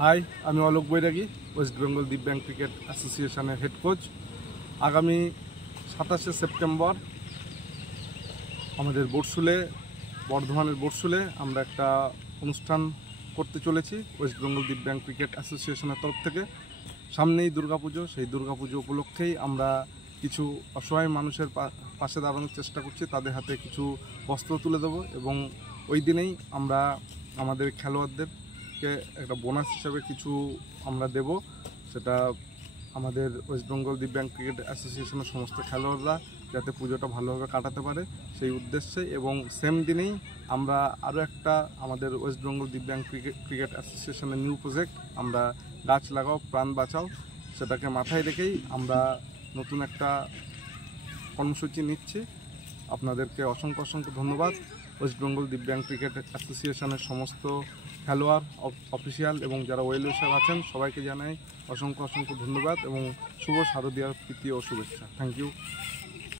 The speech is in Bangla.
হাই, আমি অলোক বৈরাগী, ওয়েস্ট বেঙ্গল দিব্যাঙ্গ ক্রিকেট অ্যাসোসিয়েশনের হেড কোচ। আগামী 27শে সেপ্টেম্বর আমাদের বর্ষুলে, বর্ধমানের বর্ষুলে আমরা একটা অনুষ্ঠান করতে চলেছি ওয়েস্ট বেঙ্গল দিব্যাঙ্গ ক্রিকেট অ্যাসোসিয়েশনের তরফ থেকে। সামনেই দুর্গাপুজো, সেই দুর্গাপুজো উপলক্ষেই আমরা কিছু অসহায় মানুষের পাশে দাঁড়ানোর চেষ্টা করছি। তাদের হাতে কিছু বস্ত্র তুলে দেবো এবং ওই দিনেই আমরা আমাদের খেলোয়াড়দেরকে একটা বোনাস হিসাবে কিছু আমরা দেব। সেটা আমাদের ওয়েস্ট বেঙ্গল দিব্যাঙ্গ ক্রিকেট অ্যাসোসিয়েশনের সমস্ত খেলোয়াড়রা যাতে পুজোটা ভালোভাবে কাটাতে পারে সেই উদ্দেশ্যে, এবং সেম দিনেই আমরা আরও একটা আমাদের ওয়েস্ট বেঙ্গল দিব্যাঙ্গ ক্রিকেট অ্যাসোসিয়েশনের নিউ প্রজেক্ট, আমরা গাছ লাগাও প্রাণ বাঁচাও, সেটাকে মাথায় রেখেই আমরা নতুন একটা কর্মসূচি নিচ্ছি। আপনাদেরকে অসংখ্য ধন্যবাদ। ওয়েস্ট বেঙ্গল দিব্যাঙ্গ ক্রিকেট অ্যাসোসিয়েশনের সমস্ত খেলোয়াড়, অফিসিয়াল এবং যারা ওয়েল উইশার আছেন সবাইকে জানাই অসংখ্য ধন্যবাদ এবং শুভ শারদীয়ার প্রীতি ও শুভেচ্ছা। Thank you.